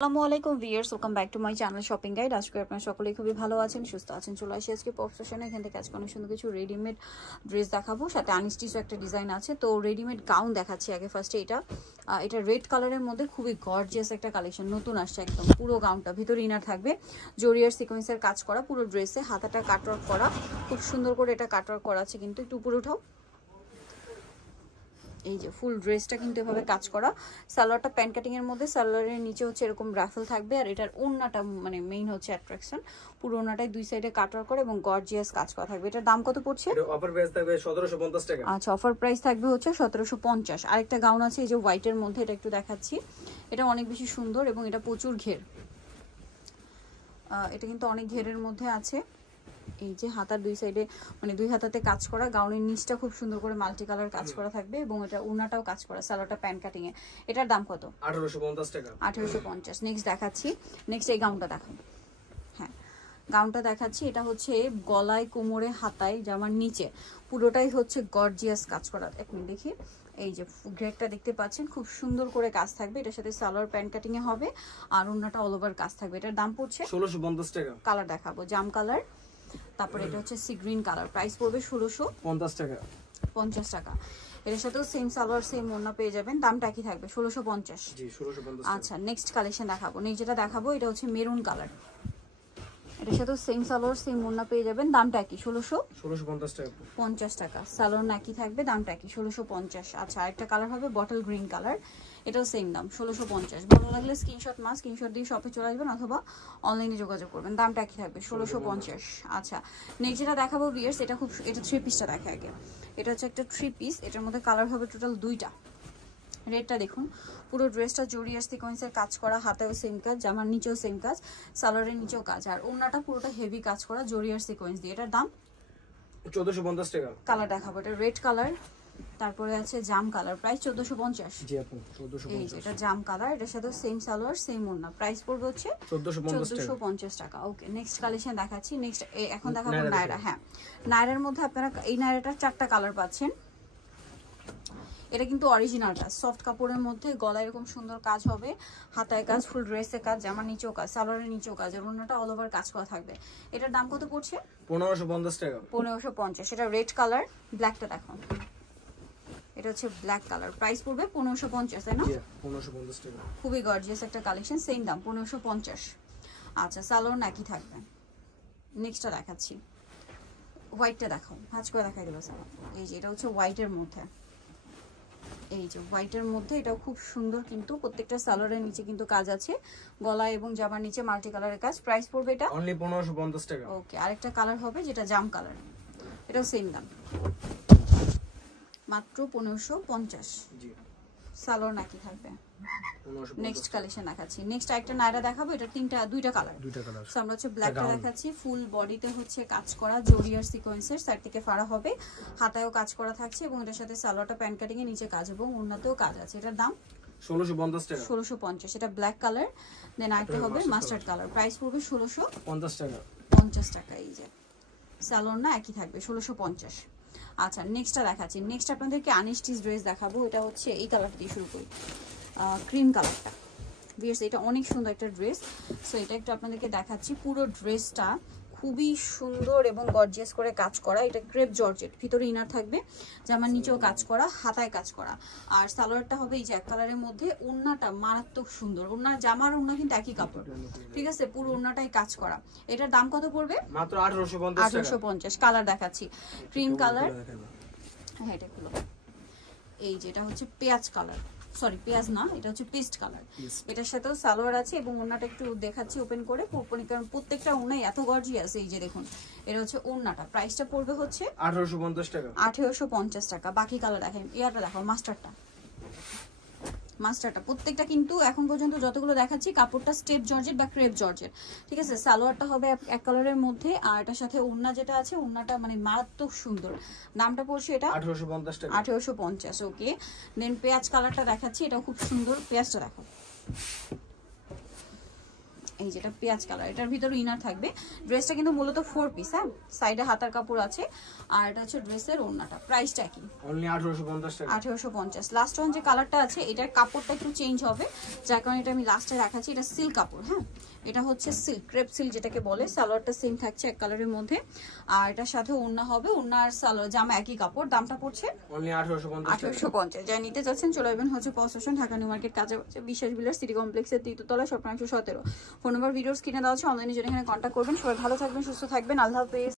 আসসালামু আলাইকুম viewers, welcome back to my channel shopping guide. আজকে আপনারা সকলেই খুবই ভালো আছেন, সুস্থ আছেন। চলে আসি আজকে পপ ফ্যাশনে। এখান থেকে আজকে অনেক সুন্দর কিছু রেডিমেড ড্রেস দেখাবো, সাথে আনস্টিচও একটা ডিজাইন আছে। তো রেডিমেড গাউন দেখাচ্ছি আগে। ফার্স্টে এটা রেড কালারের মধ্যে খুবই গর্জিয়াস একটা কালেকশন, নতুন আসছে একদম। পুরো গাউনটা ভিতরে ইনার থাকবে, জরিয়ার সিকোয়েন্সের কাজ করা, পুরো ড্রেসে হাতাটা কাটওয়ার্ক করা, খুব সুন্দর করে এটা কাটওয়ার্ক করা আছে। কিন্তু একটু উপরে উঠাও, এই যে ফুল ড্রেসটা কিন্তু এভাবে কাজ করা। সালোয়ারটা প্যান্ট কাটিং এর মধ্যে, সালোয়ারের নিচে হচ্ছে এরকম রাফেল থাকবে। আর এটার ওড়নাটা মানে মেইন হচ্ছে অ্যাট্রাকশন, পুরো ওড়নাটায় দুই সাইডে কাটওয়ার্ক করে এবং গর্জিয়াস কাজ করা থাকবে। এটার দাম কত পড়ছে? এটা অফার প্রাইস থাকবে 1750 টাকা। আচ্ছা, অফার প্রাইস থাকবে হচ্ছে 1750। আরেকটা গাউন আছে এই যে হোয়াইটের মধ্যে, এটা একটু দেখাচ্ছি। এটা অনেক বেশি সুন্দর এবং এটা প্রচুর ঘের, এটা কিন্তু অনেক ঘেরের মধ্যে আছে। এই যে হাতার দুই সাইডে মানে দুই হাতাতে কাজ করা, গাউনের নিচটা খুব সুন্দর করে মাল্টি কালার কাজ করা থাকবে এবং এটা ওড়নাটাও কাজ করা, সালোয়ারটা প্যান্ট কাটিং এ। এটার দাম কত? 1850 টাকা। 1850। নেক্সট দেখাচ্ছি, নেক্সট এই গাউনটা দেখাবো। হ্যাঁ, গাউনটা দেখাচ্ছি। এটা হচ্ছে গলায়, কোমরে, হাতায়, জামার নিচে পুরোটাই হচ্ছে গর্জিয়াস কাজ করা। এক মিনিট দেখি, এই যে গ্রেডটা দেখতে পাচ্ছেন, খুব সুন্দর করে কাজ থাকবে। এটার সাথে সালোয়ার প্যান্ট কাটিং এ হবে আর ওড়নাটা অল ওভার কাজ থাকবে। এটার দাম পড়ছে 1650 টাকা। কালার দেখাবো, জাম কালার, তারপরে এটা হচ্ছে সি গ্রিন কালার। প্রাইস পড়বে 1650 টাকা। 50 টাকা। এর সাথেও সেম সালোয়ার সেম ওড়না পেয়ে যাবেন, দামটা কি থাকবে? 1650। জি 1650। আচ্ছা, নেক্সট কালেকশন দেখাবো। নেক্সট যেটা দেখাবো এটা হচ্ছে মেরুন কালার। এটার সাথেও সেম সালোয়ার সেম ওড়না পেয়ে যাবেন, দামটা কি? 1650 টাকা। 50 টাকা। সালোয়ার নাকি থাকবে, দামটা কি? 1650। আচ্ছা, আরেকটা কালার হবে বটল গ্রিন কালার, এটাও সেম দাম 1650। ভালো লাগলে স্ক্রিনশট দিয়ে শপে চলে আসবেন অথবা অনলাইনে যোগাযোগ করবেন। দামটা কি থাকবে? 1650। আচ্ছা, নেক্সট যেটা দেখাবো ভিউয়ার্স, এটা থ্রি পিসটা দেখে আগে। এটা হচ্ছে একটা থ্রি পিস, এটার মধ্যে কালার হবে টোটাল দুইটা। রেডটা দেখুন, পুরো ড্রেসটা জরিয়ার সিকোয়েন্সের কাজ করা, হাতেও সেম কাজ, জামার নিচেও সেম কাজ, সালোয়ারের নিচেও কাজ, আর ওড়নাটা পুরোটা হেভি কাজ করা জরিয়ার সিকোয়েন্স দিয়ে। এটার দাম 1450 টাকা। কালার দেখাবো, এটা রেড কালার, তারপরে আছে জাম কালার। প্রাইস 1450। জি আপু 1450। এই যে এটা জাম কালার, এটার সাথে সেম সালোয়ার সেম ওড়না। প্রাইস পড়বে হচ্ছে 1450 টাকা। ওকে, নেক্সট কালেকশন দেখাচ্ছি। নেক্সট এখন দেখাবো নায়রা। হ্যাঁ, নায়রার মধ্যে আপনারা এই নায়রাটার 4টা কালার পাচ্ছেন। এটা কিন্তু অরিজিনালটা সফট কাপড়ের মধ্যে, গলায় এরকম সুন্দর কাজ হবে, হাতায় কাজ, ফুল ড্রেসে কাজ, জামার নিচেও কাজ, সালোয়ারের নিচেও কাজ, আর ওড়নাটা অল ওভার কাজ করা থাকবে। এটার দাম কত পড়ছে? 1550 টাকা। 1550। এটা রেড কালার, ব্ল্যাকটা দেখো, এটা হচ্ছে ব্ল্যাক কালার। প্রাইস পড়বে 1550, তাই না? জি 1550 টাকা। খুবই গর্জিয়াস একটা কালেকশন, সেম দাম 1550। আচ্ছা, সালোয়ার নাকি থাকবে। নেক্সটটা দেখাচ্ছি, হোয়াইটটা দেখাও, ভাঁজ করে দেখাই দেবো সালোয়ার। এই যে এটা হচ্ছে হোয়াইটের মধ্যে, এই যে হোয়াইটের মধ্যে এটাও খুব সুন্দর, কিন্তু প্রত্যেকটা সালোয়ারের নিচে কিন্তু কাজ আছে, গলা এবং জামার নিচে মাল্টি কালারের কাজ। প্রাইস পড়বে এটা অনলি 1550 টাকা। ওকে, আরেকটা কালার হবে যেটা জাম কালার, এটাও সেম দাম মাত্র 1550। জি, সালোয়ার নাকি থাকবে। 1550। নেক্সট কালেকশন দেখাচ্ছি। নেক্সট একটা নায়রা দেখাবো, এটা দুইটা কালার। সো আমরা হচ্ছে ব্ল্যাকটা দেখাচ্ছি, ফুল বডিতে হচ্ছে কাজ করা জরিয়ার সিকোয়েন্সের, সাইড থেকে ফাড়া হবে, হাতায়ও কাজ করা থাকছে এবং এটার সাথে সালোয়ারটা প্যান্ট কাটিং এর নিচে কাজ এবং ওড়নাতেও কাজ আছে। এটার দাম 1650 টাকা। 1650। এটা ব্ল্যাক কালার, দেন আরেকটা হবে মাস্টার্ড কালার। প্রাইস পড়বে 1650 টাকা। 50 টাকা। এই যে সালোয়ার না একই থাকবে 1650। আচ্ছা, নেক্সটটা দেখাচ্ছি। নেক্সট আপনাদেরকে আনস্টিচ ড্রেস দেখাবো। এটা হচ্ছে এই কালার দিয়ে শুরু করি, ক্রিম কালারটা। ভিউয়ার্স, এটা অনেক সুন্দর একটা ড্রেস। সো এটা একটু আপনাদেরকে দেখাচ্ছি। পুরো ড্রেসটা খুবই সুন্দর এবং গর্জিয়াস করে কাজ করা। এটা ক্রেপ জর্জেট, ভিতরে ইনার থাকবে, জামার নিচেও কাজ করা, হাতায় কাজ করা, আর সালোয়ারটা হবে এই যে এক কালারের মধ্যে। ওড়নাটা মারাত্মক সুন্দর, ওড়না জামার ওড়না কিন্তু একই কাপড়, ঠিক আছে, পুরো ওড়নাটাই কাজ করা। এটার দাম কত পড়বে? মাত্র 1850 টাকা। 1850। কালার দেখাচ্ছি, ক্রিম কালার। হ্যাঁ, এটা হলো এই যে এটা হচ্ছে পেঁয়াজ কালার, সরি পেঁয়াজ না, এটা হচ্ছে পেস্ট কালার। এটার সাথেও সালোয়ার আছে এবং ওড়নাটা একটু দেখাচ্ছি ওপেন করে, কারণ প্রত্যেকটা ওড়নাই এত গর্জিয়াস। এই যে দেখুন, এটা হচ্ছে ওড়নাটা। প্রাইসটা পড়বে হচ্ছে 1850 টাকা। 1850 টাকা। বাকি কালার দেখাই, ইয়াটা দেখাও, মাস্টারটা। প্রত্যেকটা কিন্তু এখন পর্যন্ত যতগুলো দেখাচ্ছি কাপড়টা স্টেপ জর্জেট বা ক্রেপ জর্জেট, ঠিক আছে। সালোয়ারটা হবে এক কালারের মধ্যে, আর এটার সাথে ওড়না যেটা আছে, ওড়নাটা মানে মারাত্মক সুন্দর। দামটা পড়ছে এটা 1850 টাকা। 1850। ওকে, দেন পেঁয়াজ কালারটা দেখাচ্ছি, এটাও খুব সুন্দর। পেঁয়াজটা দেখো, এই যেটা পেঁয়াজ কালার, এটার ভিতরে ইনার থাকবে। ড্রেসটা কিন্তু মূলত 4 পিস, হ্যাঁ, সাইডে হাতার কাপড় আছে। আর এটা হচ্ছে ড্রেসের ওড়নাটা, প্রাইসটা কি? অনলি 1850 টাকা। 1850। লাস্ট ওয়ান যে কালারটা আছে এটার কাপড়টা একটু চেঞ্জ হবে, যার কারণে এটা আমি লাস্টে দেখাচ্ছি। এটা সিল্ক কাপড়, হ্যাঁ, এটা হচ্ছে সিল্ক, ক্রেপ সিল্ক যেটাকে বলে। সালোয়ারটা সেম থাকছে এক কালারের মধ্যে, আর এটার সাথে ওড়না হবে, ওড়না আর সালোয়ার জামা একই কাপড়। দামটা পড়ছে অনলি 1850 যা নিতে চাচ্ছেন চলে আসবেন হচ্ছে পসেশন, ঢাকা নিউ মার্কেট, কাছে বিশ্বাস বিল্ডার, সিটি কমপ্লেক্সের 3য় তলা, শপ 117। ফোন নাম্বার ভিডিওস কিনে দেওয়া আছে, অনলাইনে জন্য এখানে কন্ট্যাক্ট করবেন। সবাই ভালো থাকবেন, সুস্থ থাকবেন, আল্লাহ হাফেজ।